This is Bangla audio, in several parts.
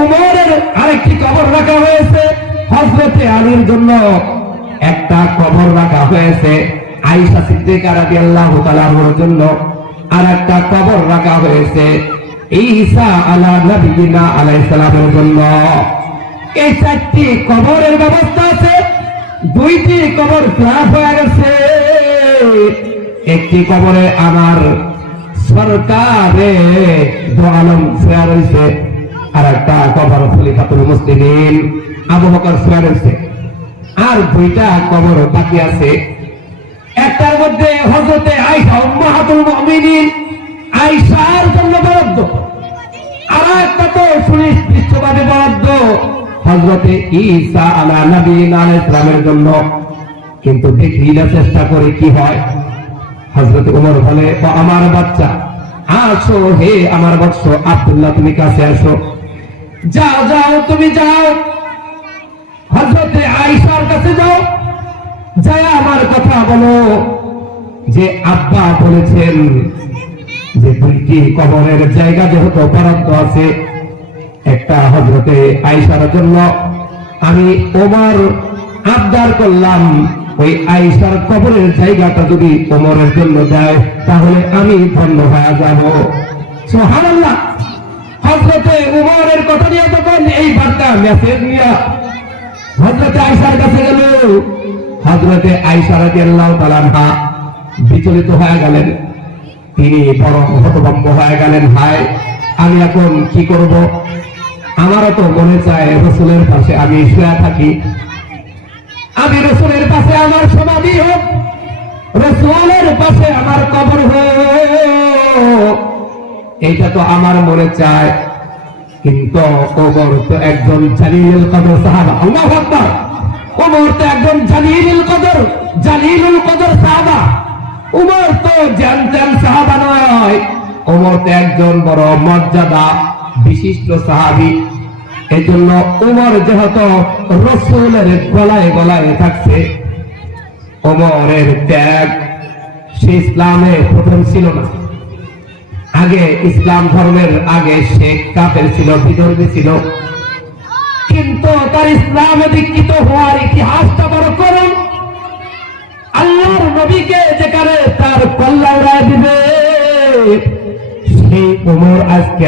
উমরের আরেকটি কবর রাখা হয়েছে, হযরতে আলীর জন্য একটা কবর রাখা হয়েছে, আয়েশা সিদ্দিকা রাদিয়াল্লাহু তাআলার জন্য আর একটা কবর রাখা হয়েছে, ঈসা আলা নবিয়িনা আলাইহিস সালামের জন্য। এই চারটি কবরের ব্যবস্থা আছে। দুইটি কবর সাফ হয়ে গেছে। একটি কবরে আমার সরকারে দো আলম শুয়ে রয়েছে, আর একটা কবর খলিফাতুল মুসলিমিন আবু বকর শুয়ে রয়েছে। আর দুইটা কবর বাকি আছে। একটার মধ্যে হযরতে আয়েশা উম্মাহাতুল মুমিনিন আয়েশার জন্য বরাদ্দ, আর একটা তো সুনির্দিষ্টভাবে বরাদ্দ হযরতে ঈসা আলা নবিয়িনা আলাইহিস সালামের জন্য। কিন্তু দেখি না, চেষ্টা করে কি হয়। হযরত ওমর বলে, ও আমার বাচ্চা, আসো, হে আমার বৎস আব্দুল্লাহ, তুমি কাছে আসো, যাও যাও, তুমি যাও, হযরতে আয়েশার কাছে যাও, যায় আমার কথা বলো যে আব্বা বলেছেন যে দুইটি কবরের জায়গা যেহেতু বরাদ্দ আছে, একটা হযরতে আয়েশার জন্য, আমি ওমর আবদার করলাম ওই আয়েশার কবরের জায়গাটা যদি ওমরের জন্য দেয় তাহলে আমি ধন্য হয়ে যাব। সুবহানাল্লাহ। হযরতে ওমরের কথা নিয়ে তখন এই বার্তা মেসেজ নিয়ে হযরতে আয়েশার কাছে গেল। হযরতে আয়েশা রাদিয়াল্লাহু তাআলা আনহা বিচলিত হয়ে গেলেন, তিনি বড় হতভম্ব হয়ে গেলেন। হায়, আমি এখন কি করব? আমারও তো মনে চায় রাসূলের পাশে আমি শুয়ে থাকি, আমি রাসূলের পাশে আমার সমাধি হোক, রাসূলের পাশে আমার কবর হোক, এইটা তো আমার মনে চায়। কিন্তু ওমর তো একজন জালিলুল কদর সাহাবা। আল্লাহু আকবার। ওমর তো একজন জালিলুল কদর সাহাবা। ওমর তো জানতেন সাহাবা নয়, ওমর তো একজন বড় মর্যাদা বিশিষ্ট সাহাবী। এই জন্য ওমর যেহেতু রাসূলের গলায় গলায় থাকছে, ওমরের ত্যাগ সে ইসলামে প্রথম ছিল না। আগে ইসলাম ধর্মের আগে সে কাফের ছিল, বিধর্মী ছিল, কিন্তু তার ইসলামে দীক্ষিত হওয়ার ইতিহাসটা বড় করুন। আল্লাহর নবীকে যেখানে তার কল্লা উড়ায় দিবে, সেই ওমর আজকে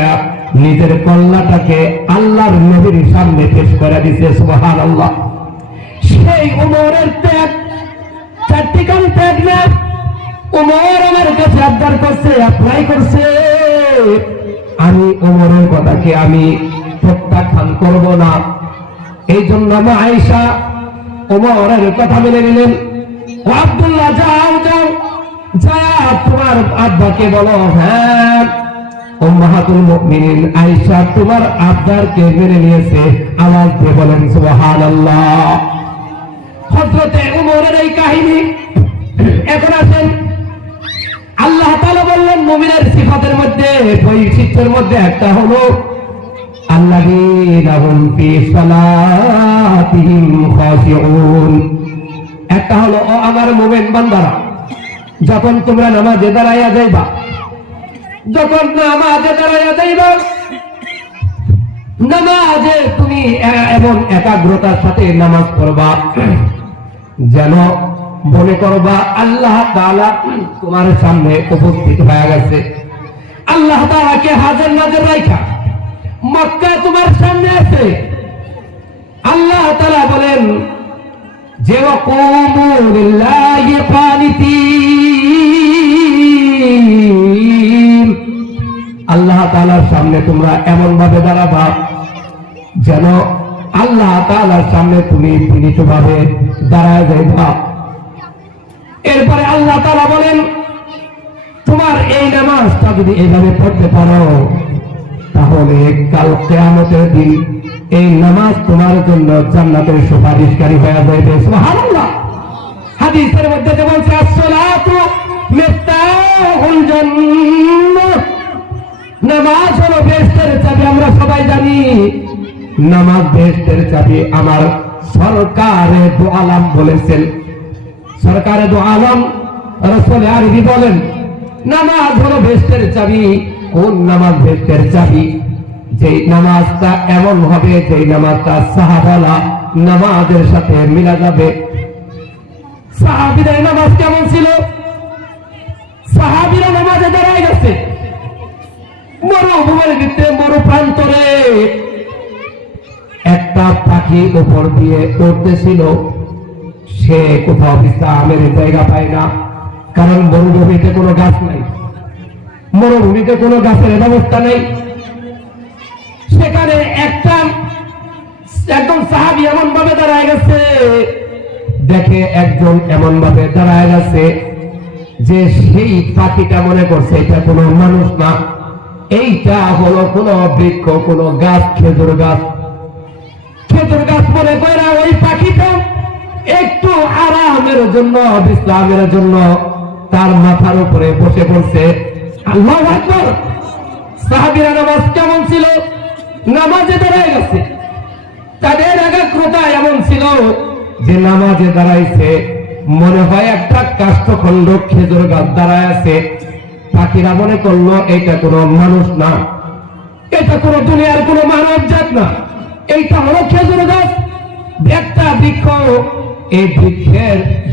নিজের কল্লাটাকে আল্লাহর নবীর সামনে পেশ করে দিছে। সুবহানাল্লাহ। সেই ওমরের ত্যাগ চারটি কাল ত্যাগ না, ওমর আমার কাছে আবদার করছে, অ্যাপ্লাই করছে, আমি ওমরের কথাকে আমি প্রত্যাখ্যান করব না। এই জন্য আয়েশা ওমরের কথা মেনে নিলেন। ও আব্দুল্লাহ, যাও যাও, যা তোমার আব্বাকে বলো, হ্যাঁ উম্মাহাতুল মুমিনিন আয়েশা তোমার আবদারকে মেনে নিয়েছে। আওয়াজ দিয়ে বলেন সুবহানাল্লাহ। হযরতে ওমরের এই কাহিনী। এখন আসেন, আল্লাহ তাআলা বললেন মুমিনের সিফাতের মধ্যে, বৈশিষ্ট্যের মধ্যে একটা হলো আল্লাযীনা হুম ফি সালাতিহিম খাশিউন। একটা হলো, ও আমার মুমিন বান্দারা, যখন তোমরা নামাজে দাঁড়াইয়া যাইবা, নামাজে তুমি এমন একাগ্রতার সাথে নামাজ পড়বা যেন মনে করবা আল্লাহ তাআলা তোমার সামনে উপস্থিত হয়ে গেছে। আল্লাহ তাআলাকে হাজির নাজির রাখা মক্কা তোমার সামনে আছে। আল্লাহ তাআলা বলেন যে ওয়াকুমু লিল্লাহি কানিতিন, আল্লাহ তাআলার সামনে তোমরা এমন ভাবে দাঁড়াবা যেন আল্লাহ তাআলার সামনে তুমি বিনীতভাবে দাঁড়ায় যাইবা। এরপরে আল্লাহ তাআলা বলেন তোমার এই নামাজটা যদি এইভাবে পড়তে পারো তাহলে কাল কিয়ামতের দিন এই নামাজ তোমার জন্য জান্নাতের সুপারিশকারী হয়ে যাবে। সুবহানাল্লাহ। হাদিসের মধ্যে যে বলছে আসসালাতু মিফতাহুল জান্নাহ, নামাজ হলো বেহেশতের চাবি। আমরা সবাই জানি নামাজ বেহেশতের চাবি। আমার সরকারে দু আলম বলেছেন, সরকারে দু আলম রাসূল আরবি বলেন নামাজ হলো বেহেশতের চাবি। কোন নামাজ বেহেশতের চাবি? যে নামাজটা এমন হবে যে নামাজটা সাহাবালা নামাজের সাথে মিলা যাবে। সাহাবীদের নামাজ কেমন ছিল? সাহাবীরা নামাজে দাঁড়ায় গেছে মরুভূমির ভিতরে, মরু প্রান্তরে একটা পাখি উপর দিয়ে উঠতেছিল। সে কোথাও বিশ্রামের জায়গা পায় না, কারণ মরুভূমিতে কোনো গাছ নাই, মরুভূমিতে কোনো গাছের ব্যবস্থা নেই। সেখানে একজন সাহাবী এমন ভাবে দাঁড়ায় গেছে, দেখে একজন এমন ভাবে দাঁড়ায় গেছে যে সেই পাখিটা মনে করছে এটা কোনো মানুষ না, এইটা হলো কোন বৃক্ষ, কোন গাছ, খেজুর গাছ। খেজুর গাছ মনে করে ওই পাখিটা একটু আরামের জন্য, বিশ্রামের জন্য তার মাথার উপরে বসে পড়ছে। আল্লাহু আকবার! সাহাবীরা নামাজ কেমন ছিল? নামাজে দাঁড়ায় গেছে। তাদের একাগ্রতা এমন ছিল যে নামাজে দাঁড়াইছে, মনে হয় একটা কাষ্ঠখণ্ড খেজুর গাছ দাঁড়ায় আছে। পাখিরা মনে করলো এটা কোনো মানুষ না, এটা কোনো দুনিয়ার কোনো মানব জাত না, এইটা হলো খেজুর গাছ, একটা বৃক্ষ। এই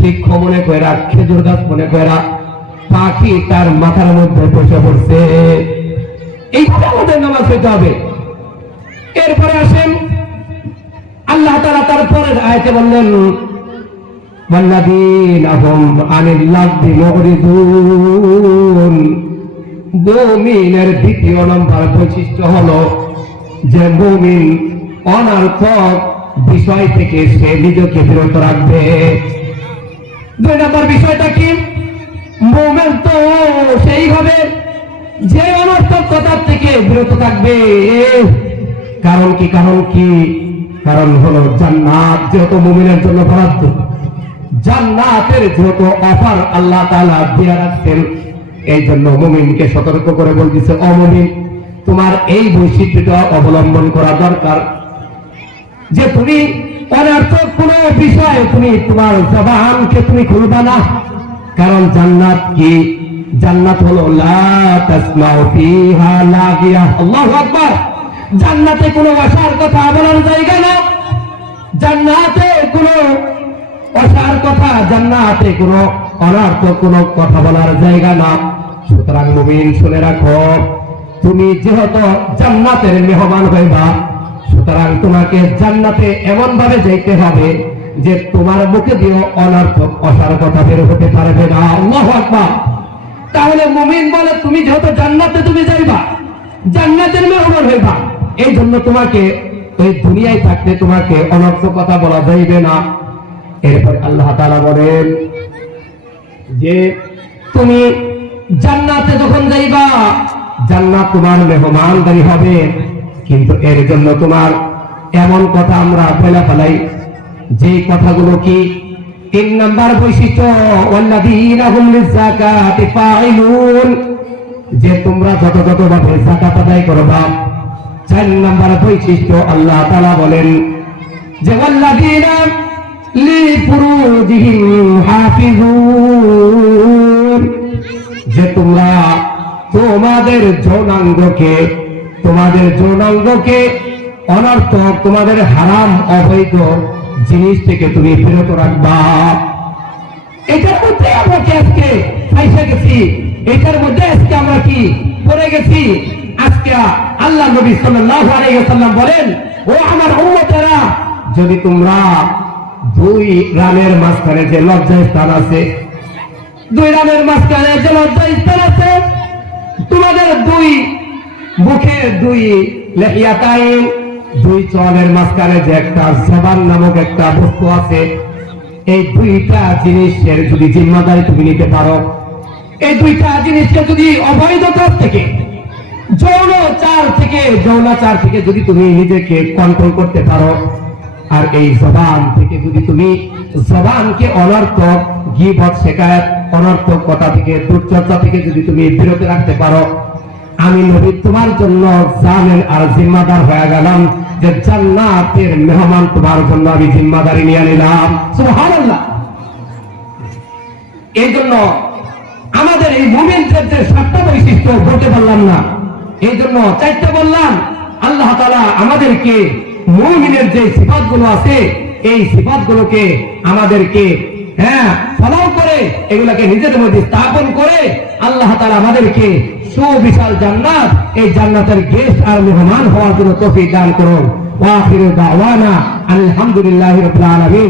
বৃক্ষ মনে করা, খেজুর গাছ মনে করা পাখি তার মাথার মধ্যে বসে পড়ছে। এইটা আমাদের নামাজ হইতে হবে। এরপরে আসেন আল্লাহ তাআলা তার পরের আয়াতে বললেন, ওয়াল্লাযীনা হুম আনিল লাগবি মুরিদুন। মুমিনের দ্বিতীয় নম্বর বৈশিষ্ট্য হলো যে মুমিন অনর্থক বিষয় থেকে সে নিজেকে বিরত রাখবে। দুই নম্বর বিষয়টা কি? মুমিন তো সেই হবে যে অনর্থক কথা থেকে বিরত থাকবে। কারণ কি? কারণ হলো জান্নাত যেহেতু মুমিনের জন্য বরাদ্দ, জান্নাতের যেহেতু অফার আল্লাহ তাআলা দিয়ে রাখছেন, এই জন্য মুমিনকে সতর্ক করে বলতেছে, ও মুমিন, তোমার এই বৈশিষ্ট্যটা অবলম্বন করা দরকার যে তুমি অনর্থক কোন বিষয়ে তুমি তোমার জবানকে তুমি খুলবা না। কারণ জান্নাত কি? জান্নাত হলো লা তাসমাউ ফিহা লাগিয়া। আল্লাহু আকবার! জান্নাতে কোনো অসার কথা বলার জায়গা না, জান্নাতে কোনো অসার কথা, জান্নাতে কোনো অনর্থক কোনো কথা বলার জায়গা না। সুতরাং মুমিন শুনে রাখো, তুমি যেহেতু জান্নাতের মেহমান হইবা, সুতরাং তোমাকে জান্নাতে এমন ভাবে যাইতে হবে যে তোমার মুখে দিয়ে অনর্থক অসার কথা বের হতে পারবে না। আল্লাহু আকবার! তাহলে মুমিন বলে তুমি যেহেতু জান্নাতে তুমি যাইবা, জান্নাতের মেহমান হইবা, এই জন্য তোমাকে এই দুনিয়ায় থাকতে তোমাকে অনর্থক কথা বলা যাইবে না। এরপর আল্লাহ তাআলা বলেন যে তুমি জান্নাতে যখন যাইবা, জান্নাত তোমার মেহমানদারি হবে, কিন্তু এর জন্য তোমার এমন কথা আমরা বলে ফেলাই যে কথাগুলো কি? 3 নাম্বার বৈশিষ্ট্য, ওয়াল্লাযীনা হুম লিযাকাতি ফাইলুন, যে তোমরা যথাযথভাবে যাকাত আদায় করবা। 4 নাম্বার বৈশিষ্ট্য আল্লাহ তাআলা বলেন যে ওয়াল্লাযীনা লিফুরুজিহিম হাফিজুন, যে তোমরা তোমাদের যৌনাঙ্গকে অনর্থক, তোমাদের হারাম অবৈধ জিনিস থেকে তুমি বিরত রাখবা। এটার মধ্যে আমরা কি আজকে ফাইসা গেছি? এটার মধ্যে আজকে আমরা কি পড়ে গেছি? আজকে আল্লাহ নবী সাল্লাল্লাহু আলাইহি ওয়াসাল্লাম বলেন, ও আমার উম্মতেরা, যদি তোমরা 2 রানের মাঝখানে যে লজ্জাস্থান আছে, 2 রানের মাঝখানে যে লজ্জাস্থান আছে, তোমাদের 2 মুখে 2 লেহিয়াতাইন, 2 চলের মাঝখানে যে একটা জবান নামক একটা বস্তু আছে, এই 2টা জিনিসের যদি জিম্মাদারি তুমি নিতে পারো, এই 2টা জিনিসকে যদি অবৈধ কাজ থেকে, যৌনাচার থেকে যদি তুমি নিজেকে কন্ট্রোল করতে পারো, আর এই জবান থেকে যদি তুমি জবানকে অনর্থক গীবত, শিকায়াত, অনর্থক কথা থেকে, দুশ্চর্চা থেকে যদি তুমি বিরত রাখতে পারো, আমি নবী তোমার জন্য জামিন আর জিম্মাদার হয়ে গেলাম যে জান্নাতের মেহমান তোমার জন্য আমি জিম্মাদারি নিয়ে নিলাম। সুবহানাল্লাহ! এই জন্য আমাদের এই মুমিনদের যে 7টা বৈশিষ্ট্য বলতে পারলাম না, এই জন্য 4টা বললাম। আল্লাহ তাআলা আমাদেরকে মুমিনের যে সিফাতগুলো আছে এই সিফাতগুলোকে আমাদেরকে ফলো করে এগুলাকে নিজেদের মধ্যে স্থাপন করে আল্লাহ তাআলা আমাদেরকে সুবিশাল জান্নাত, এই জান্নাতের গেস্ট আর মেহমান হওয়ার জন্য তৌফিক দান করুন। ওয়া আখিরু দাওয়ানা আলহামদুলিল্লাহি রাব্বিল আলামিন।